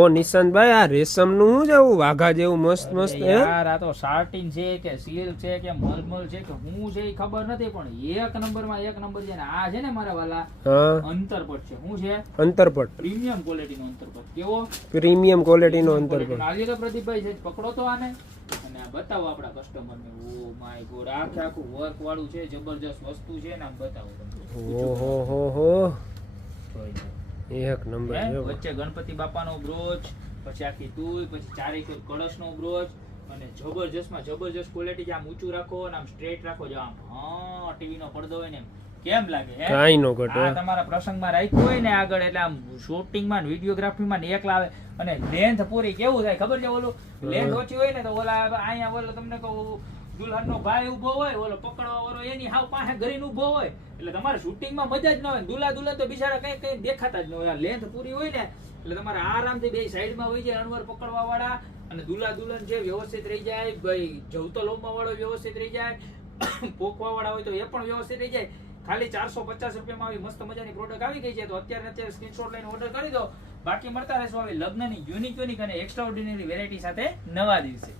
ઓ નિશાંતભાઈ આ રેશમ નું શું જવું વાઘા જેવું મસ્ત મસ્ત યાર આ તો સાર્ટિન છે કે સિલ્ક છે કે મલમલ છે કે હું છે એ ખબર નથી પણ એક નંબર માં એક નંબર છે ને આ છે ને મારા વાલા અંતરપટ છે. શું છે? અંતરપટ. પ્રીમિયમ ક્વોલિટી નો અંતરપટ. કેવો? પ્રીમિયમ ક્વોલિટી નો અંતરપટ. આજે તો પ્રદીપભાઈ છે પકડો તો આને અને આ બતાવો આપડા કસ્ટમર ને. ઓ માય ગોડ આખું વર્ક વાળું છે, જબરજસ્ત વસ્તુ છે ને આમ બતાવો તમને. ઓહો હો હો એક નંબર છે. વચ્ચે ગણપતિ બાપાનો બ્રોચ, પછી આખી તુલ, પછી ચારેક કળશનો બ્રોચ અને જબરજસ્ત માં જબરજસ્ત ક્વોલિટી છે. આમ ઊંચું રાખો અને આમ સ્ટ્રેટ રાખો જો આમ ટીવી નો પડદો હોય ને કેમ લાગે હે? કાઈ નો ઘટે. આ તમારા પ્રસંગમાં રાખ્યું હોય ને આગળ એટલે આમ શૂટિંગમાં વિડિયોગ્રાફીમાં ને એક લાવે અને લેન્થ પૂરી કેવું થાય ખબર છે? ઓલું લેન્થ ઓછી હોય ને તો ઓલા અહીંયા ઓલો તમને કહું દુલ્હનનો ભાઈ ઉભો હોય, ઓલો પકડવા વાળો એની હાવ પાસે ઘરીને ઉભો હોય એટલે તમારે શૂટિંગમાં મજા જ ન હોય. દુલ્હા દુલ્હન તો બિચારા કઈ દેખાતા જ ન હોય. લેન્થ પૂરી હોય ને એટલે તમારે આરામથી બે સાઈડમાં હોય જાય અણવર પકડવા વાળા અને દુલ્હા દુલ્હન છે વ્યવસ્થિત રહી જાય. ભાઈ જવતો લોમવા વાળો વ્યવસ્થિત રહી જાય, પોકવા વાળા હોય તો એ પણ વ્યવસ્થિત રહી જાય. ખાલી 450 રૂપિયામાં આવી મસ્ત મજાની પ્રોડક્ટ આવી ગઈ છે. તો અત્યારે સ્ક્રીનશોટ લઈને ઓર્ડર કરી દો. બાકી મળતા રહેશું આવી લગ્નની યુનિક અને એક્સ્ટ્રા ઓર્ડિનરી વેરાયટી સાથે નવા દિવસે.